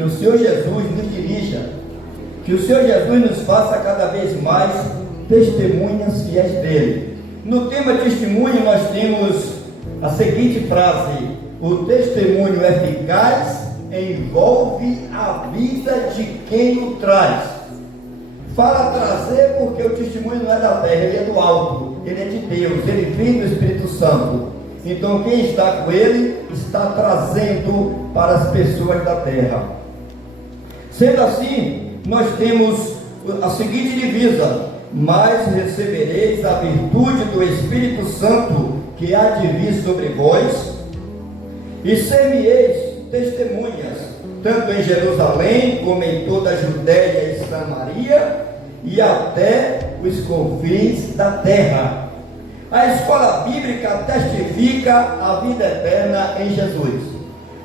Que o Senhor Jesus nos dirija, que o Senhor Jesus nos faça cada vez mais testemunhas fiéis dele. No tema testemunho nós temos a seguinte frase: o testemunho eficaz envolve a vida de quem o traz. Fala trazer porque o testemunho não é da terra, ele é do alto, ele é de Deus, ele vem do Espírito Santo. Então quem está com ele está trazendo para as pessoas da terra. Sendo assim, nós temos a seguinte divisa: mas recebereis a virtude do Espírito Santo que há de vir sobre vós, e ser-me-eis testemunhas, tanto em Jerusalém, como em toda a Judéia e Samaria, e até os confins da terra. A escola bíblica testifica a vida eterna em Jesus.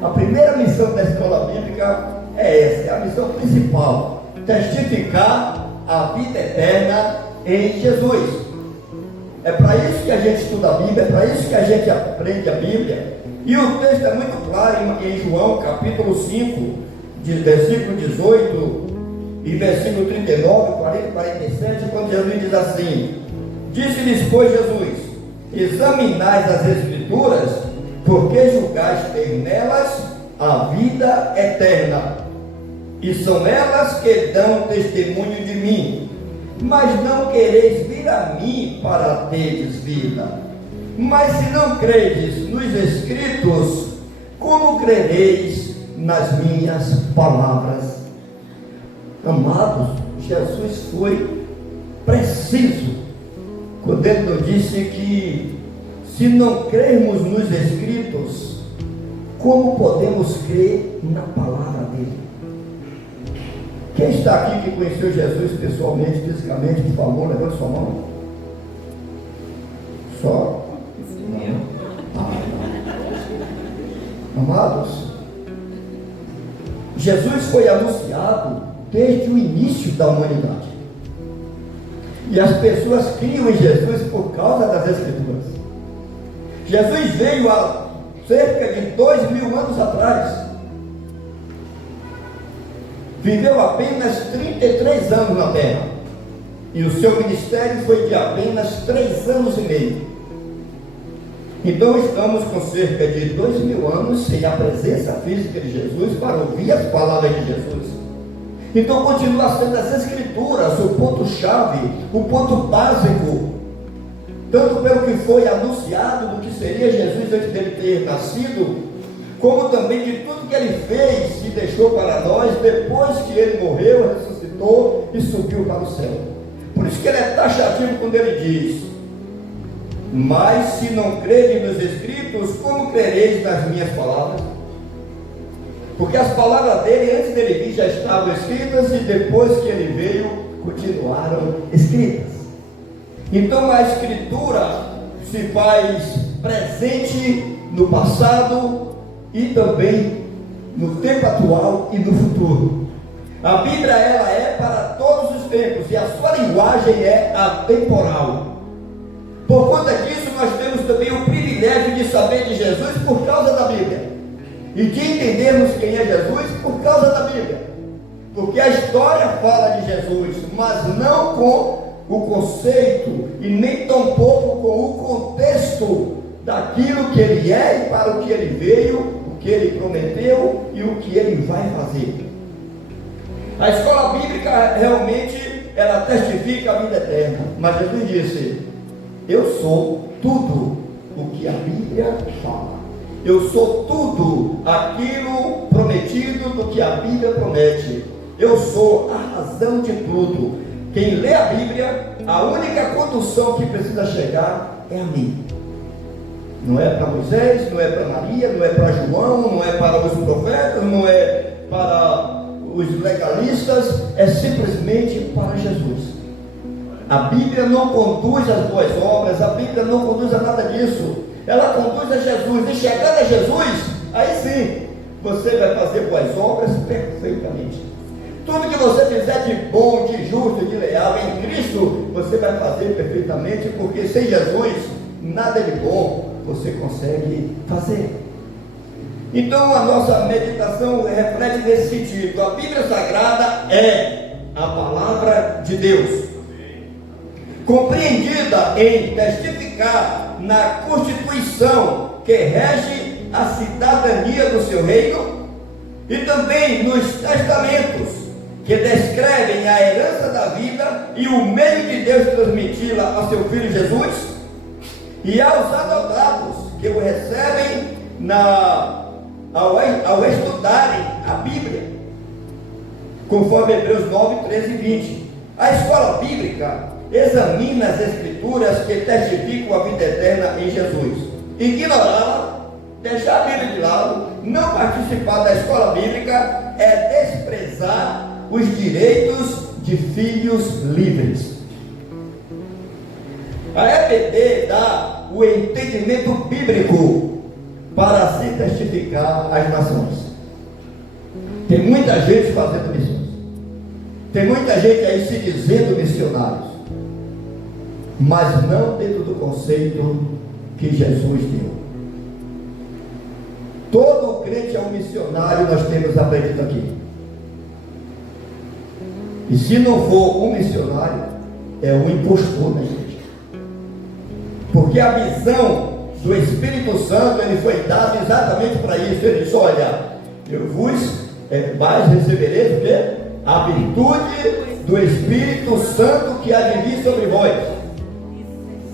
A primeira missão da escola bíblica é essa, é a missão principal: testificar a vida eterna em Jesus. É para isso que a gente estuda a Bíblia, é para isso que a gente aprende a Bíblia. E o texto é muito claro em João capítulo 5, versículo 18 e versículo 39, 40 e 47, quando Jesus diz assim: disse-lhes, pois, Jesus: examinais as Escrituras, porque julgais ter nelas a vida eterna, e são elas que dão testemunho de mim. Mas não quereis vir a mim para terdes vida. Mas se não credes nos Escritos, como crereis nas minhas palavras? Amados, Jesus foi preciso quando ele nos disse que se não crermos nos Escritos, como podemos crer na palavra dele? Quem está aqui que conheceu Jesus pessoalmente, fisicamente, por favor, levante sua mão. Só? Amados, Jesus foi anunciado desde o início da humanidade. E as pessoas criam em Jesus por causa das Escrituras. Jesus veio há cerca de 2000 anos atrás. Viveu apenas 33 anos na terra. E o seu ministério foi de apenas 3 anos e meio. Então estamos com cerca de 2000 anos sem a presença física de Jesus para ouvir as palavras de Jesus. Então continua sendo as Escrituras o ponto-chave, o ponto básico, tanto pelo que foi anunciado do que seria Jesus antes dele ter nascido, como também de tudo que ele fez e deixou para nós depois que ele morreu, ressuscitou e subiu para o céu. Por isso que ele é taxativo quando ele diz: mas se não credes nos Escritos, como crereis nas minhas palavras? Porque as palavras dele, antes dele vir, já estavam escritas, e depois que ele veio, continuaram escritas. Então a Escritura se faz presente no passado e também no tempo atual e no futuro. A Bíblia, ela é para todos os tempos, e a sua linguagem é atemporal. Por conta disso, nós temos também o privilégio de saber de Jesus por causa da Bíblia, e de entendermos quem é Jesus por causa da Bíblia. Porque a história fala de Jesus, mas não com o conceito e nem tampouco com o contexto daquilo que ele é e para o que ele veio, o que ele prometeu e o que ele vai fazer. A escola bíblica realmente ela testifica a vida eterna, mas Jesus disse: eu sou tudo o que a Bíblia fala. Eu sou tudo aquilo prometido do que a Bíblia promete. Eu sou a razão de tudo. Quem lê a Bíblia, a única condução que precisa chegar é a mim. Não é para Moisés, não é para Maria, não é para João, não é para os profetas, não é para os legalistas, é simplesmente para Jesus. A Bíblia não conduz às boas obras, a Bíblia não conduz a nada disso. Ela conduz a Jesus, e chegando a Jesus, aí sim, você vai fazer boas obras perfeitamente. Tudo que você fizer de bom, de justo, de leal em Cristo, você vai fazer perfeitamente, porque sem Jesus, nada de bom você consegue fazer. Então a nossa meditação reflete nesse sentido. A Bíblia Sagrada é a palavra de Deus, compreendida em testificar na Constituição que rege a cidadania do seu reino, e também nos testamentos que descrevem a herança da vida e o meio de Deus transmiti-la a seu Filho Jesus, e aos adotados que o recebem ao estudarem a Bíblia, conforme Hebreus 9, 13 e 20. A escola bíblica examina as Escrituras que testificam a vida eterna em Jesus. Ignorá-la, deixar a Bíblia de lado, não participar da escola bíblica, é desprezar os direitos de filhos livres. A EBD dá o entendimento bíblico para se testificar às nações. Tem muita gente fazendo missões, tem muita gente aí se dizendo missionários, mas não dentro do conceito que Jesus deu. Todo crente é um missionário, nós temos aprendido aqui. E se não for um missionário, é um impostor na igreja. Porque a visão do Espírito Santo, ele foi dado exatamente para isso. Ele disse: olha, eu vos mais recebereis o quê? A virtude do Espírito Santo que há de vir sobre vós.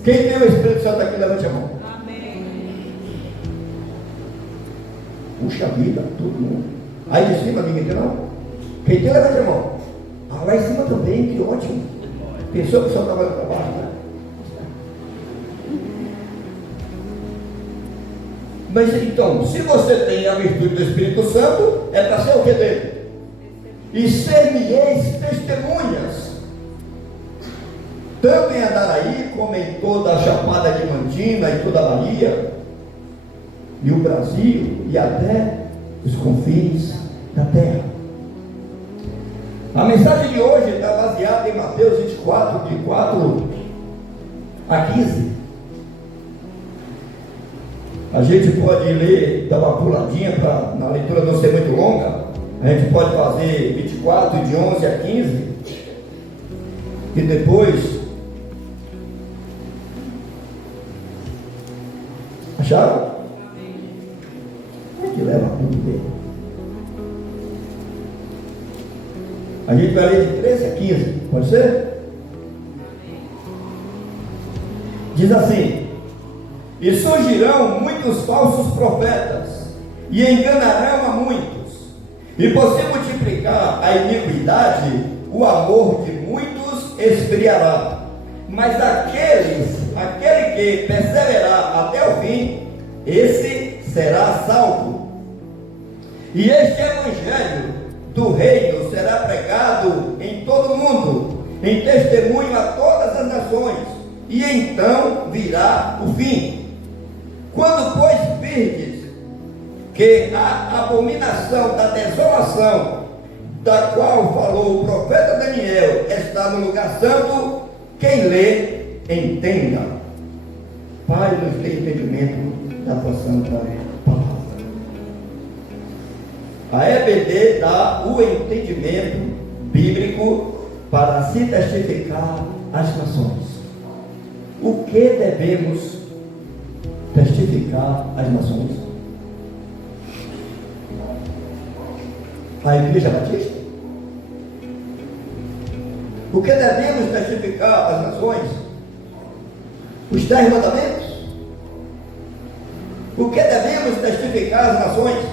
Quem tem o Espírito Santo aqui, levante a mão. Amém. Puxa vida, todo mundo. Aí de cima ninguém tem não? Quem tem, levante a mão. Ah, lá em cima também, que ótimo. Pensou que só estava para baixo, né? Mas então, se você tem a virtude do Espírito Santo, é para ser o que dele? E ser-me-eis testemunhas, tanto em Andaraí, como em toda a Chapada Diamantina, e toda a Bahia, e o Brasil, e até os confins da terra. A mensagem de hoje está baseada em Mateus 24, de 4 a 15. A gente pode ler, dar uma puladinha para na leitura não ser muito longa. A gente pode fazer 24 de 11 a 15 e depois. Acharam? É que leva tudo bem. A gente vai ler de 13 a 15, pode ser? Diz assim: e surgirão muitos falsos profetas, e enganarão a muitos, e por se multiplicar a iniquidade, o amor de muitos esfriará. Mas aquele que perseverar até o fim, esse será salvo. E este evangelho do reino será pregado em todo o mundo, em testemunho a todas as nações, e então virá o fim. Quando, pois, virdes que a abominação da desolação, da qual falou o profeta Daniel, está no lugar santo, quem lê, entenda. Pai, nos dê entendimento da tua santa palavra. A EBD dá o entendimento bíblico para se testificar às nações. O que devemos testificar às nações? A Igreja Batista? O que devemos testificar às nações? Os 10 mandamentos? O que devemos testificar às nações?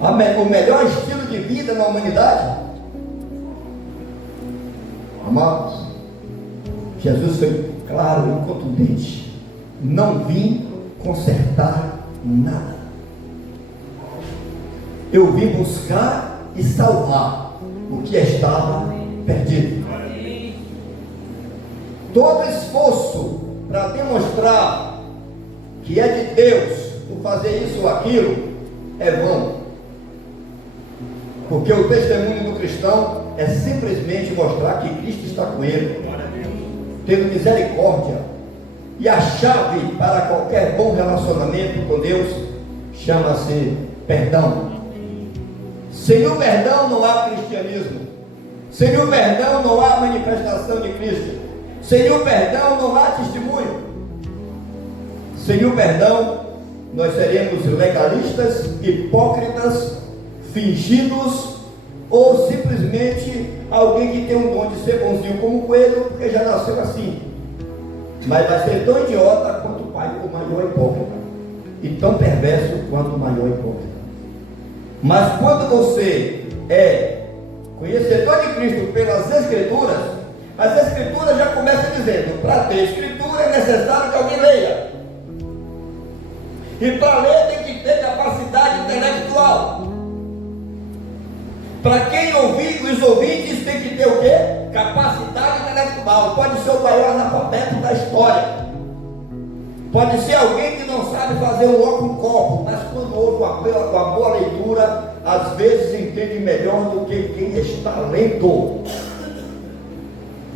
O melhor estilo de vida na humanidade? Amados, Jesus foi claro e contundente: não vim consertar nada, eu vim buscar e salvar o que estava perdido. Todo esforço para demonstrar que é de Deus por fazer isso ou aquilo é vão, porque o testemunho do cristão é simplesmente mostrar que Cristo está com ele, tendo misericórdia. E a chave para qualquer bom relacionamento com Deus chama-se perdão. Sem o perdão não há cristianismo. Sem o perdão não há manifestação de Cristo. Sem o perdão não há testemunho. Sem o perdão nós seremos legalistas, hipócritas, fingidos, ou simplesmente alguém que tem um dom de ser bonzinho como um coelho, porque já nasceu assim. Mas vai ser tão idiota quanto o pai, o maior hipócrita, e tão perverso quanto o maior hipócrita. Mas quando você é conhecedor de Cristo pelas Escrituras, as Escrituras já começam dizendo: para ter Escritura é necessário que alguém leia. E para ler tem que ter capacidade intelectual. Para quem ouvir, os ouvintes têm que ter o quê? Capacidade intelectual. Pode ser o maior analfabeto da história. Pode ser alguém que não sabe fazer um logo um copo, mas quando ouve uma boa leitura, às vezes entende melhor do que quem está lendo.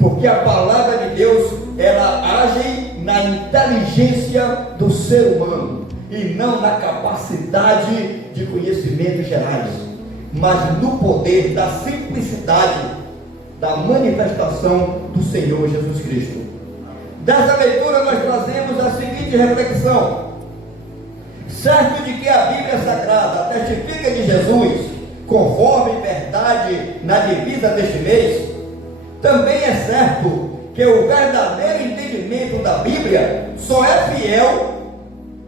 Porque a palavra de Deus, ela age na inteligência do ser humano e não na capacidade de conhecimentos gerais, mas no poder da simplicidade da manifestação do Senhor Jesus Cristo. Dessa leitura nós trazemos a seguinte reflexão: certo de que a Bíblia Sagrada testifica de Jesus conforme verdade na divisa deste mês, também é certo que o verdadeiro entendimento da Bíblia só é fiel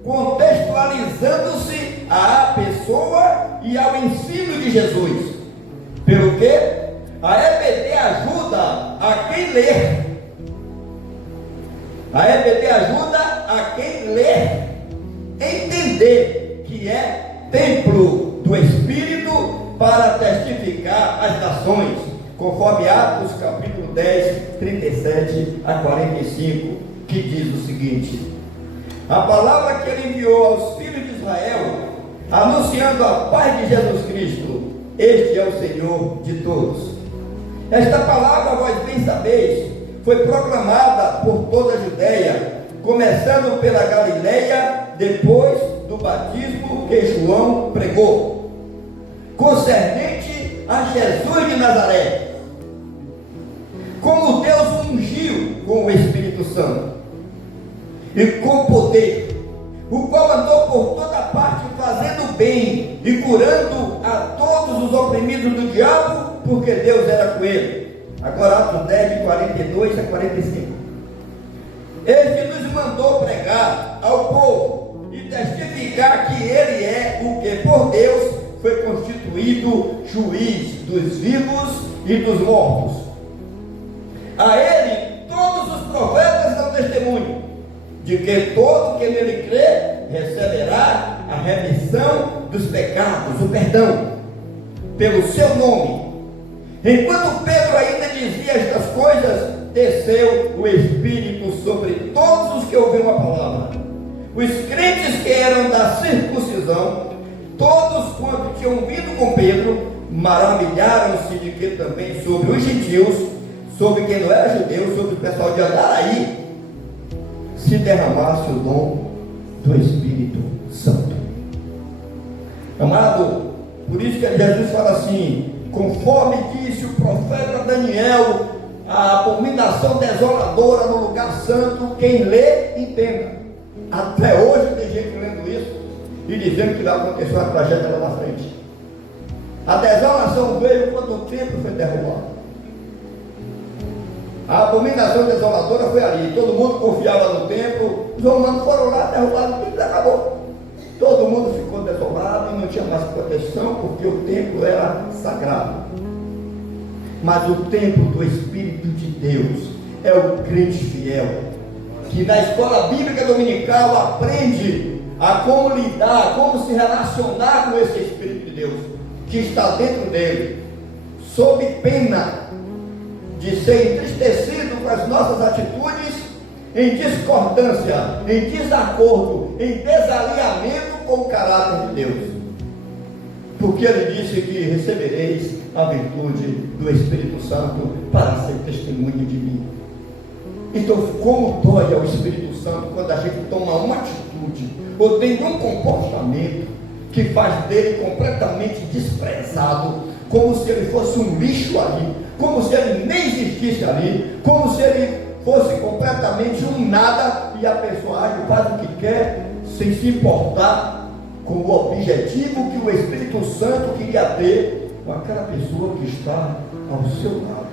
contextualizando-se à pessoa e ao ensino de Jesus. Pelo que a EBD ajuda a quem lê. A EBD ajuda a quem lê entender que é templo do Espírito para testificar às nações, conforme Atos capítulo 10, 37 a 45, que diz o seguinte: a palavra que ele enviou aos filhos de Israel, anunciando a paz de Jesus Cristo, este é o Senhor de todos. Esta palavra, vós bem sabeis, foi proclamada por toda a Judéia, começando pela Galileia, depois do batismo que João pregou, concernente a Jesus de Nazaré, como Deus o ungiu com o Espírito Santo e com poder, o qual andou por toda parte fazendo bem e curando a todos os oprimidos do diabo, porque Deus era com ele. Agora Atos 10, de 42 a 45. Ele nos mandou pregar ao povo e testificar que ele é o que por Deus foi constituído juiz dos vivos e dos mortos. A ele todos os profetas dão testemunho de que todo que nele crê receberá a remissão dos pecados, o perdão, pelo seu nome. Enquanto Pedro ainda dizia estas coisas, desceu o Espírito sobre todos os que ouviram a palavra. Os crentes que eram da circuncisão, todos quanto tinham vindo com Pedro, maravilharam-se de que também sobre os gentios, sobre quem não era judeu, sobre o pessoal de Andaraí, se derramasse o dom do Espírito Santo. Amado, por isso que Jesus fala assim: conforme disse o profeta Daniel, a abominação desoladora no lugar santo, quem lê, entenda. Até hoje tem gente lendo isso e dizendo que vai acontecer uma tragédia lá na frente. A desolação veio quando o templo foi derrubado. A abominação desoladora foi ali, todo mundo confiava no templo, os romanos foram lá, derrubaram o templo e acabou. Todo mundo ficou desolado e não tinha mais proteção, porque o templo era sagrado. Mas o templo do Espírito de Deus é o crente fiel, que na escola bíblica dominical aprende a como lidar, como se relacionar com esse Espírito de Deus, que está dentro dele, sob pena de ser entristecido com as nossas atitudes, em discordância, em desacordo, em desalinhamento com o caráter de Deus. Porque ele disse que recebereis a virtude do Espírito Santo para ser testemunho de mim. Então, como dói ao Espírito Santo quando a gente toma uma atitude ou tem um comportamento que faz dele completamente desprezado, como se ele fosse um lixo ali, como se ele nem existisse ali, como se ele fosse completamente um nada, e a pessoa age, faz o que quer, sem se importar com o objetivo que o Espírito Santo queria ter com aquela pessoa que está ao seu lado,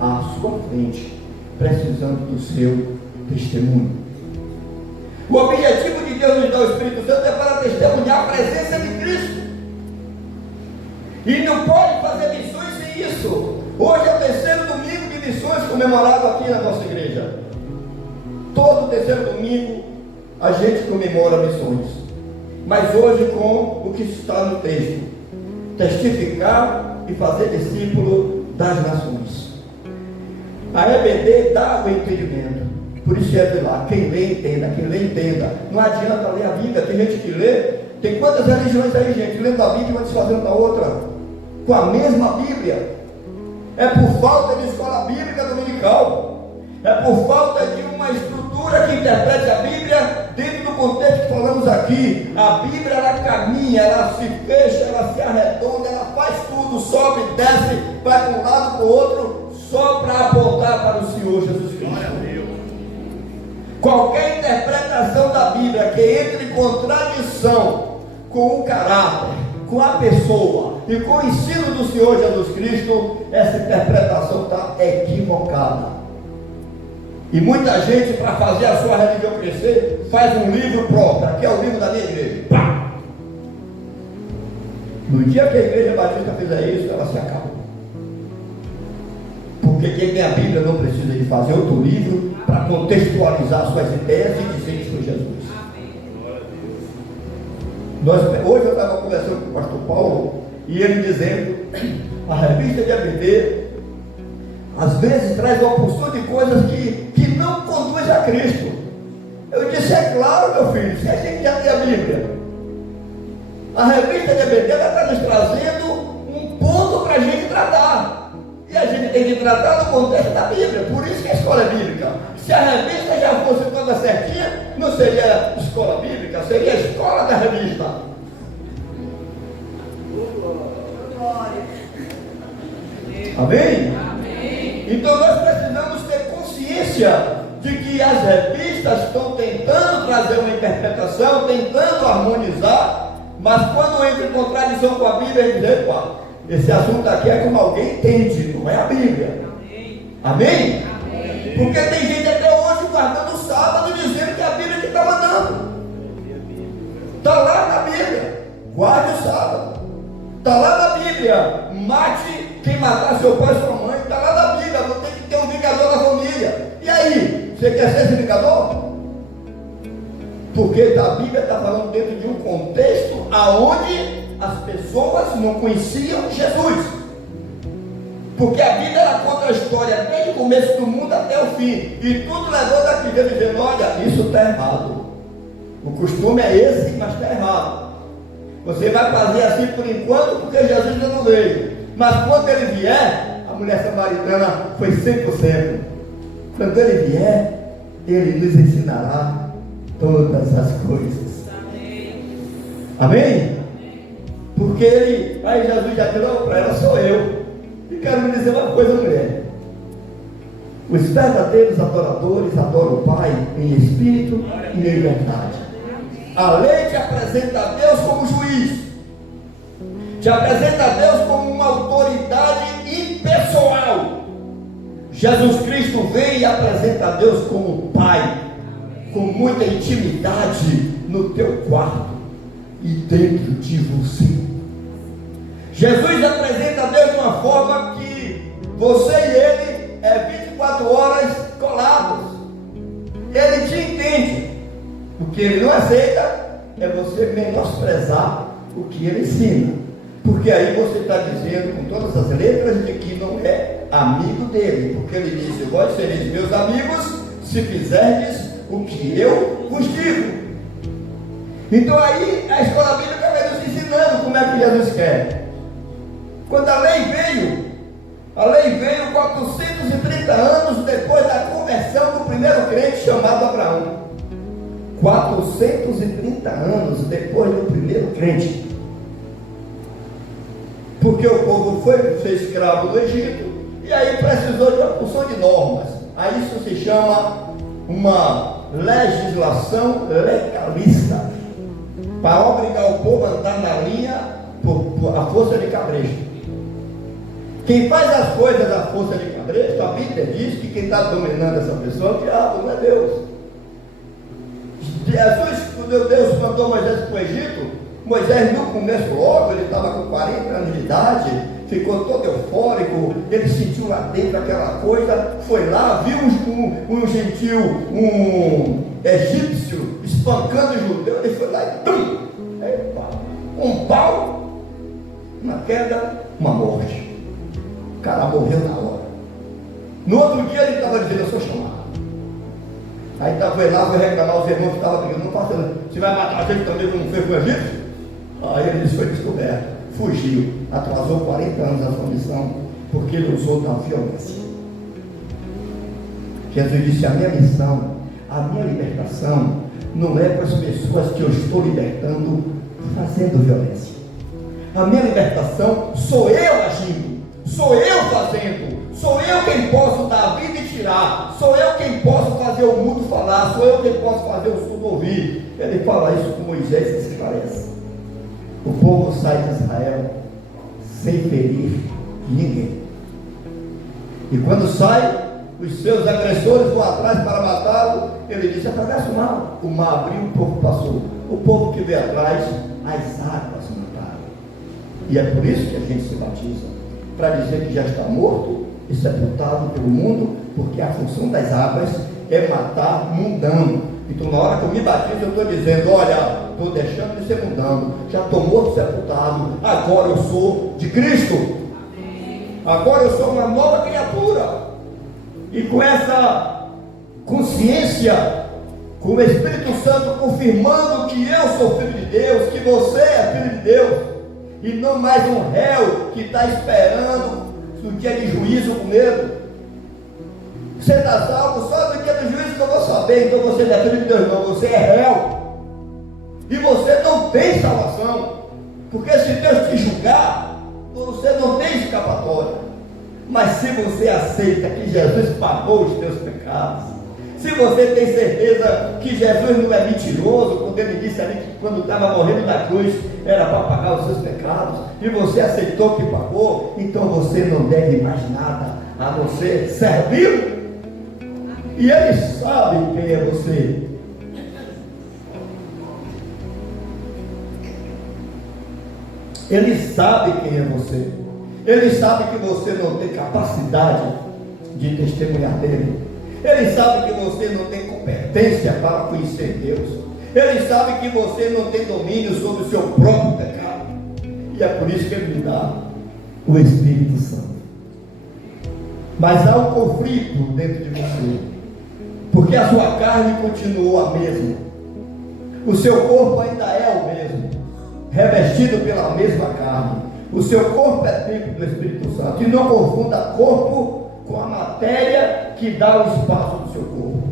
à sua frente, precisando do seu testemunho. O objetivo de Deus nos dar o Espírito Santo é para testemunhar a presença de Cristo. E não pode fazer missões sem isso. Hoje é o terceiro domingo de missões comemorado aqui na nossa igreja. Todo terceiro domingo a gente comemora missões. Mas hoje com o que está no texto: testificar e fazer discípulo das nações. A EBD dá o entendimento. Por isso é de lá, quem lê entenda, quem lê entenda. Não adianta ler a Bíblia, tem gente que lê. Tem quantas religiões aí, gente, lendo a Bíblia e desfazendo da outra, com a mesma Bíblia? É por falta de escola bíblica dominical, é por falta de uma estrutura que interprete a Bíblia dentro do contexto que falamos aqui. A Bíblia, ela caminha, ela se fecha, ela se arredonda, ela faz tudo, sobe, desce, vai para um lado, para o outro, só para apontar para o Senhor Jesus Cristo. Qualquer interpretação da Bíblia que entre em contradição com o caráter, com a pessoa e com o ensino do Senhor Jesus Cristo, essa interpretação está equivocada. E muita gente, para fazer a sua religião crescer, faz um livro próprio. Aqui é o livro da minha igreja. Pá! No dia que a igreja batista fizer isso, ela se acaba. Porque quem tem a Bíblia não precisa de fazer outro livro para contextualizar suas ideias e dizer que foi Jesus. Hoje eu estava conversando com o pastor Paulo e ele dizendo: a revista de ABD às vezes traz uma porção de coisas que não conduz a Cristo. Eu disse: é claro, meu filho, se a gente já tem a Bíblia, a revista de ABD está nos trazendo um ponto para a gente tratar. E a gente tem que tratar no contexto da Bíblia. Por isso que a escola é bíblica. Se a revista já fosse toda certinha, não seria escola bíblica, seria a escola da revista. Amém? Amém? Então nós precisamos ter consciência de que as revistas estão tentando trazer uma interpretação, tentando harmonizar, mas quando entra em contradição com a Bíblia, ele diz: epa, esse assunto aqui é como alguém entende, não é a Bíblia. Amém? Amém? Porque tem gente até hoje guardando o sábado dizendo que é a Bíblia que está mandando. Está lá na Bíblia, guarde o sábado. Está lá na Bíblia, mate quem matar seu pai e sua mãe. Está lá na Bíblia, não tem que ter um vingador na família. E aí, você quer ser esse vingador? Porque a Bíblia está falando dentro de um contexto aonde as pessoas não conheciam Jesus. Porque a Bíblia ela conta a história desde o começo do mundo até o fim. E tudo levou daqui dizendo: olha, isso está errado. O costume é esse, mas está errado. Você vai fazer assim por enquanto, porque Jesus ainda não veio. Mas quando ele vier, a mulher samaritana foi 100%. Quando ele vier, ele nos ensinará todas as coisas. Amém? Porque ele, aí Jesus já tirou para ela: sou eu. E quero me dizer uma coisa, mulher: os verdadeiros adoradores adoram o Pai em espírito e em verdade. A lei te apresenta a Deus como juiz, te apresenta a Deus como uma autoridade impessoal. Jesus Cristo vem e apresenta a Deus como Pai, com muita intimidade no teu quarto e dentro de você. Jesus apresenta a Deus de uma forma que você e ele é 24 horas colados. Ele te entende. O que ele não aceita é você menosprezar o que ele ensina. Porque aí você está dizendo com todas as letras de que não é amigo dele. Porque ele disse: vós sereis meus amigos se fizerdes o que eu vos digo. Então aí a escola bíblica vai nos ensinando como é que Jesus quer. Quando a lei veio 430 anos depois da conversão do primeiro crente chamado Abraão. 430 anos depois do primeiro crente. porque o povo foi ser escravo do Egito, e aí precisou de uma porção de normas. Aí isso se chama uma legislação legalista, para obrigar o povo a andar na linha por a força de cabresto. Quem faz as coisas à força de cabresto, a Bíblia diz que quem está dominando essa pessoa é o diabo, não é Deus. Jesus, quando Deus mandou Moisés para o Egito, Moisés no começo logo, ele estava com 40 anos de idade, ficou todo eufórico, ele sentiu lá dentro aquela coisa, foi lá, viu um gentil, um egípcio espancando o judeu, ele foi lá e tum! Epa, um pau, uma queda, uma morte. O cara morreu na hora. No outro dia ele estava dizendo, eu sou chamado. Aí foi lá, foi reclamar os irmãos que estavam brigando, não faça, você vai matar a gente também como fez com o Egito? Aí ele disse, foi descoberto, fugiu, atrasou 40 anos a sua missão, porque ele usou da violência. Jesus disse, a minha missão, a minha libertação, não é para as pessoas que eu estou libertando fazendo violência. A minha libertação sou eu agindo, sou eu fazendo, sou eu quem posso dar a vida e tirar, sou eu quem posso fazer o mudo falar, sou eu quem posso fazer o surdo ouvir. Ele fala isso com Moisés e se esclarece. O povo sai de Israel sem ferir ninguém. E quando sai, os seus agressores vão atrás para matá-lo. Ele disse, atravessa o mar. O mar abriu, o povo passou. O povo que veio atrás, as águas mataram. E é por isso que a gente se batiza, para dizer que já está morto e sepultado pelo mundo, porque a função das águas é matar mundano. Então, na hora que eu me batizo, eu estou dizendo, olha, estou deixando de ser mundano, já estou morto, sepultado, agora eu sou de Cristo. Agora eu sou uma nova criatura. E com essa consciência, com o Espírito Santo confirmando que eu sou filho de Deus, que você é filho de Deus, e não mais um réu que está esperando o dia de juízo com medo. Você está salvo só no dia do juízo que eu vou saber, então você não é filho de Deus, não, você é réu. E você não tem salvação, porque se Deus te julgar, você não tem escapatória. Mas se você aceita que Jesus pagou os teus pecados, se você tem certeza que Jesus não é mentiroso, quando ele disse ali que quando estava morrendo na cruz era para pagar os seus pecados, e você aceitou que pagou, então você não deve mais nada a não ser servi-lo. E ele sabe quem é você. Ele sabe quem é você. Ele sabe que você não tem capacidade de testemunhar dele. Ele sabe que você não tem competência para conhecer Deus. Ele sabe que você não tem domínio sobre o seu próprio pecado. E é por isso que ele lhe dá o Espírito Santo. Mas há um conflito dentro de você, porque a sua carne continuou a mesma. O seu corpo ainda é o mesmo, revestido pela mesma carne. O seu corpo é templo do Espírito Santo. E não confunda corpo com a matéria que dá o espaço do seu corpo.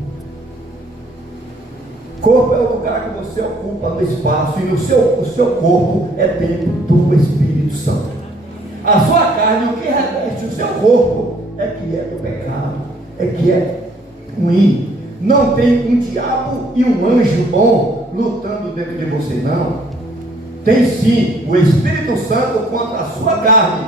Corpo é o lugar que você ocupa no espaço, e o seu corpo é templo do Espírito Santo. A sua carne, o que reveste o seu corpo, é que é do pecado, é que é ruim. Não tem um diabo e um anjo bom lutando dentro de você, não. Tem sim o Espírito Santo contra a sua carne,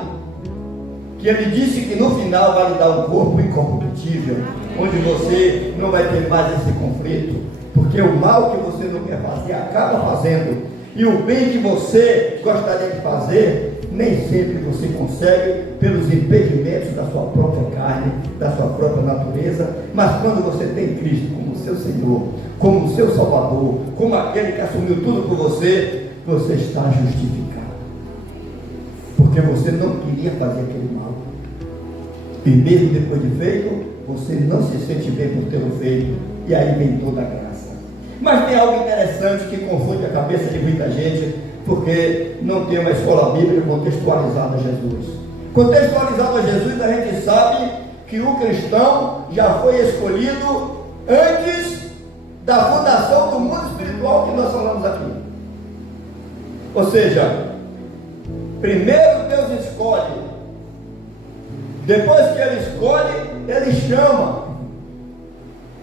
que ele disse que no final vai lhe dar um corpo incorruptível, onde você não vai ter mais esse conflito, porque o mal que você não quer fazer acaba fazendo, e o bem que você gostaria de fazer, nem sempre você consegue pelos impedimentos da sua própria carne, da sua própria natureza. Mas quando você tem Cristo como seu Senhor, como seu Salvador, como aquele que assumiu tudo por você, você está justificado, porque você não queria fazer aquele mal, e mesmo depois de feito, você não se sente bem por tê-lo feito, e aí vem toda a graça. Mas tem algo interessante que confunde a cabeça de muita gente, porque não tem uma escola bíblica contextualizada a Jesus. Contextualizado a Jesus, a gente sabe que o cristão já foi escolhido antes da fundação do mundo espiritual que nós falamos aqui. Ou seja, Primeiro Deus escolhe. Depois que Ele escolhe, Ele chama.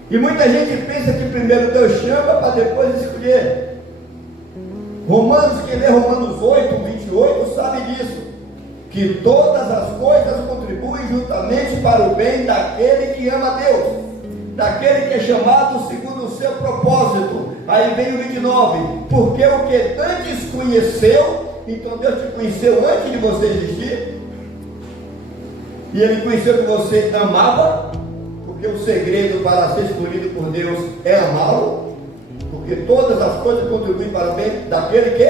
E muita gente pensa que primeiro Deus chama para depois escolher. Romanos, quem lê Romanos 8, 28, sabe disso. Que todas as coisas contribuem juntamente para o bem daquele que ama a Deus, daquele que é chamado segundo o seu propósito. Aí vem o 29, porque o que antes conheceu, então Deus te conheceu antes de você existir, e Ele conheceu que você amava, porque o segredo para ser escolhido por Deus é amá-lo, porque todas as coisas contribuem para o bem daquele que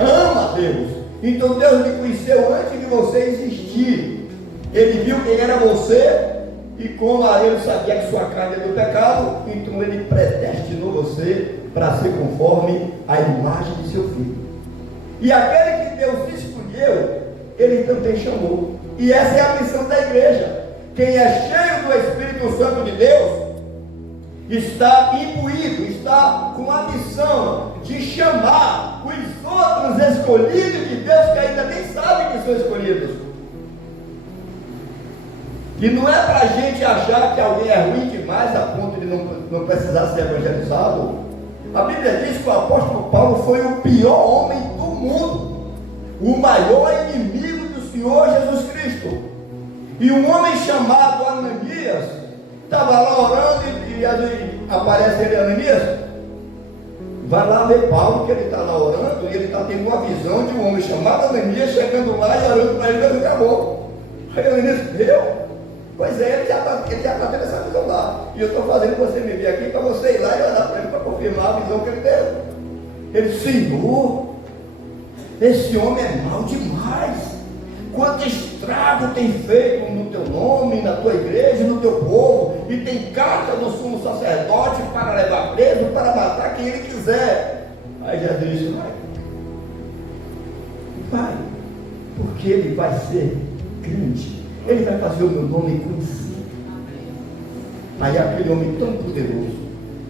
ama a Deus. Então Deus lhe conheceu antes de você existir. Ele viu quem era você, e como Ele sabia que sua carne é do pecado, então Ele predestinou você para ser conforme a imagem de seu Filho. E aquele que Deus escolheu, Ele também chamou. E essa é a missão da igreja. Quem é cheio do Espírito Santo de Deus está imbuído, está com a missão de chamar os outros escolhidos de Deus que ainda nem sabem que são escolhidos. E não é para a gente achar que alguém é ruim demais a ponto de não precisar ser evangelizado. A Bíblia diz que o apóstolo Paulo foi o pior homem do mundo, o maior inimigo do Senhor Jesus Cristo. E um homem chamado Ananias estava lá orando e aparece ele, Ananias, vai lá ver Paulo, que ele está lá orando, e ele está tendo uma visão de um homem chamado Ananias chegando lá e orando para ele, ele acabou. Aí Ananias, eu? Pois é, ele já está tendo essa visão lá, e eu estou fazendo você me vir aqui para você ir lá e orar para ele, para confirmar a visão que ele teve. Ele, Senhor, esse homem é mau demais. Quanto estrago tem feito no teu nome, na tua igreja, no teu povo, e tem carta do sumo sacerdote para levar preso, para matar quem ele quiser. Aí Jesus disse, vai, porque ele vai ser grande, ele vai fazer o meu nome conhecido. Aí aquele homem tão poderoso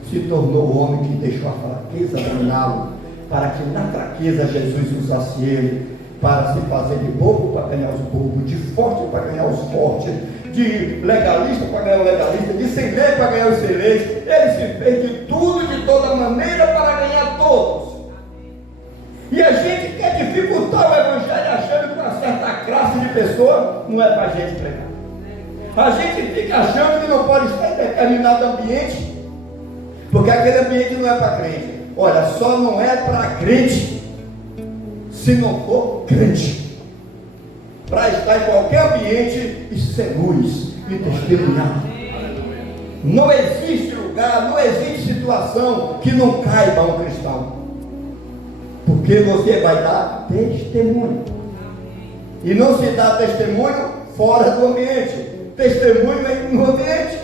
se tornou o homem que deixou a fraqueza dominá-lo, para que na fraqueza Jesus usasse ele para se fazer de bobo para ganhar os bobos, de forte para ganhar os fortes, de legalista para ganhar o legalista, de sem lei para ganhar os sem leis. Ele se fez de tudo, de toda maneira, para ganhar todos. E a gente quer dificultar o evangelho achando que uma certa classe de pessoa não é para a gente pregar. A gente fica achando que não pode estar em determinado ambiente, porque aquele ambiente não é para crente. Olha, só não é para crente se não for crente, para estar em qualquer ambiente e ser luz e testemunhar. Não existe lugar, não existe situação que não caiba a um cristão, porque você vai dar testemunho, e não se dá testemunho fora do ambiente. Testemunho é no ambiente,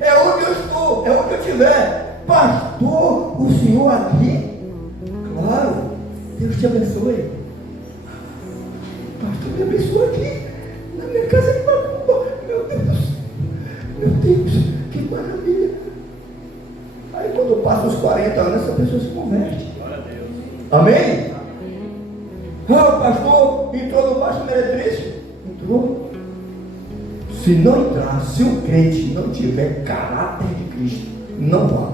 é onde eu estou, é onde eu estiver. Pastor, o senhor aqui? Claro, Deus te abençoe. Pastor, me abençoe aqui na minha casa de Macumba. Meu Deus, que maravilha. Aí quando passa os 40 anos, essa pessoa se converte. Amém? Ah, pastor, entrou no baixo meretriz? Entrou. Se não entrar, se o crente não tiver caráter de Cristo, não vá.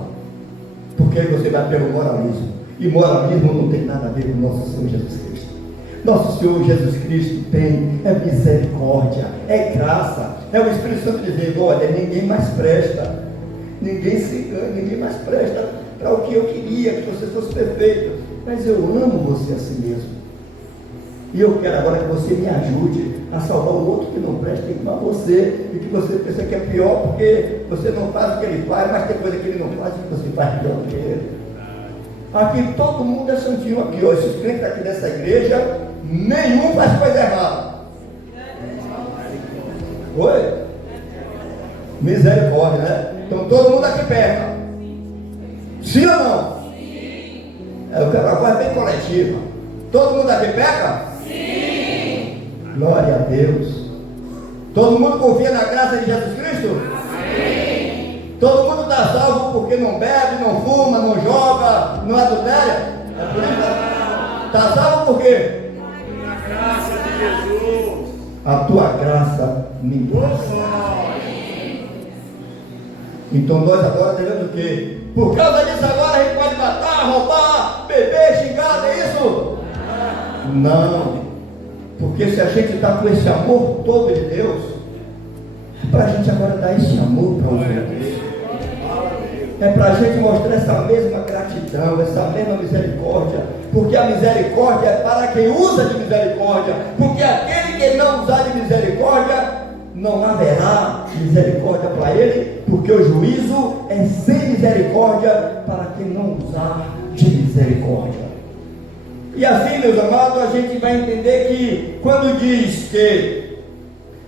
Porque aí você vai pelo moralismo. E moralismo não tem nada a ver com nosso Senhor Jesus Cristo. Nosso Senhor Jesus Cristo tem misericórdia, é graça, é o Espírito Santo dizendo, olha, ninguém mais presta, ninguém se engana, ninguém mais presta para o que eu queria, que você fosse perfeito, mas eu amo você assim mesmo, e eu quero agora que você me ajude a salvar o outro que não presta igual a você, e que você pensa que é pior porque você não faz o que ele faz, mas tem coisa que ele não faz que você faz pior do que ele. Aqui todo mundo é santinho aqui, ó. Esses crentes aqui dessa igreja, nenhum faz coisa errada. Oi? Misericórdia, né? Então todo mundo aqui peca. Sim ou não? Sim. Eu quero uma coisa bem coletiva. Todo mundo aqui peca? Sim. Glória a Deus. Todo mundo confia na graça de Jesus Cristo? Sim. Todo mundo está salvo porque não bebe, não fuma, não joga, não adultera? É por isso que está salvo por quê? a tua graça me basta. Então nós agora devemos o quê? Por causa disso agora a gente pode matar, roubar, beber, xingar, não é isso? Não. Porque se a gente está com esse amor todo de Deus, é para a gente agora dar esse amor para os outros. É para a gente mostrar essa mesma gratidão, essa mesma misericórdia. Porque a misericórdia é para quem usa de misericórdia. Porque aquele que não usar de misericórdia, não haverá misericórdia para ele. Porque o juízo é sem misericórdia para quem não usar de misericórdia. E assim, meus amados, a gente vai entender que quando diz que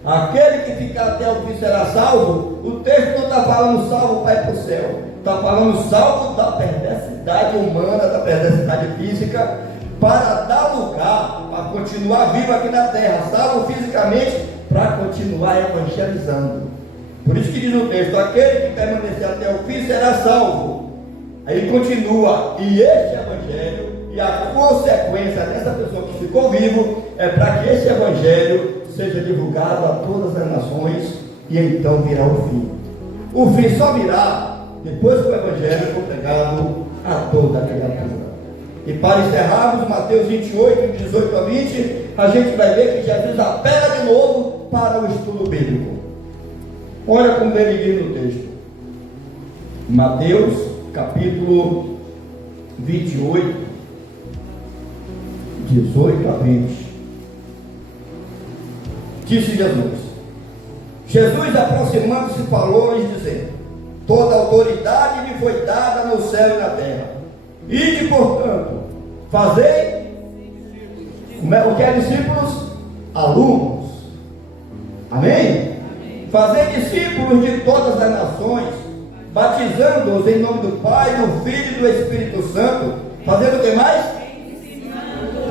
aquele que ficar até o fim será salvo, o texto não está falando salvo para ir para o céu. Está falando salvo da perversidade humana, da perversidade física, para dar lugar, para continuar vivo aqui na terra, salvo fisicamente, para continuar evangelizando. Por isso que diz o texto, aquele que permanecer até o fim será salvo. Aí continua, e este evangelho, e a consequência dessa pessoa que ficou vivo, é para que esse evangelho seja divulgado a todas as nações, e então virá o fim. O fim só virá depois que o evangelho for pregado a toda a criatura. E para encerrarmos Mateus 28, 18 a 20, a gente vai ver que Jesus apela de novo para o estudo bíblico. Olha como ele diz no texto. Mateus capítulo 28, 18 a 20. Disse Jesus aproximando-se falou-lhes dizendo: toda autoridade me foi dada no céu e na terra. Ide, portanto, fazei o que é discípulos? Alunos. Amém? Fazei discípulos de todas as nações, batizando-os em nome do Pai, do Filho e do Espírito Santo. Fazendo o que mais?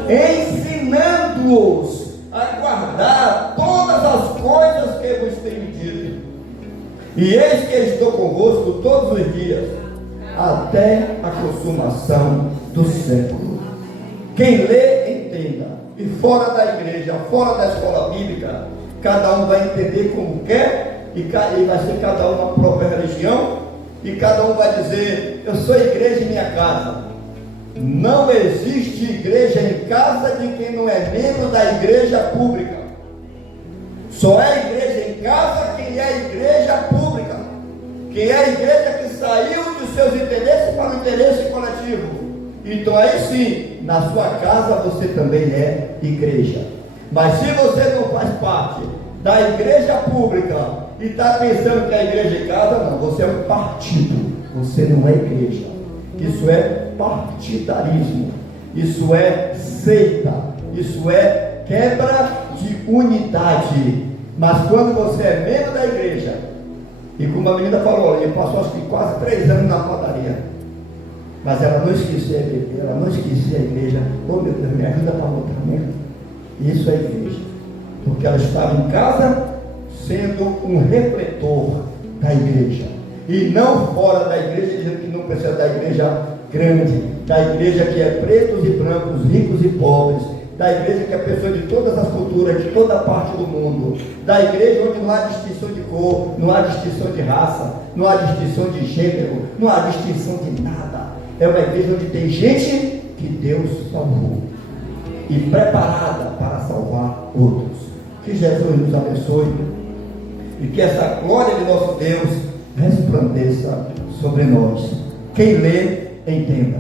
Ensinando-os a guardar todas as coisas que vos tenho dito. E eis que estou convosco todos os dias, até a consumação do século. Quem lê, entenda. E fora da igreja, fora da escola bíblica, cada um vai entender como quer, e vai ser cada um uma própria religião, e cada um vai dizer: eu sou igreja em minha casa. Não existe igreja em casa de quem não é membro da igreja pública. Só é igreja em casa quem é igreja pública, quem é a igreja que saiu dos seus interesses para o interesse coletivo. Então aí sim, na sua casa você também é igreja. Mas se você não faz parte da igreja pública e está pensando que é igreja em casa, não, você é um partido, você não é igreja. Isso é partidarismo, isso é seita, isso é quebra de unidade. Mas quando você é membro da igreja, e como a menina falou, ele passou acho que quase 3 anos na padaria, mas ela não esquecia a igreja, ela não esquecia a igreja. Oh meu Deus, me ajuda para botar mesmo. Isso é igreja, porque ela estava em casa sendo um refletor da igreja, e não fora da igreja, dizendo que não precisa da igreja grande, da igreja que é pretos e brancos, ricos e pobres, da igreja que é pessoa de todas as culturas, de toda parte do mundo, da igreja onde não há distinção de cor, não há distinção de raça, não há distinção de gênero, não há distinção de nada. É uma igreja onde tem gente que Deus salvou e preparada para salvar outros. Que Jesus nos abençoe e que essa glória de nosso Deus resplandeça sobre nós. Quem lê, entenda.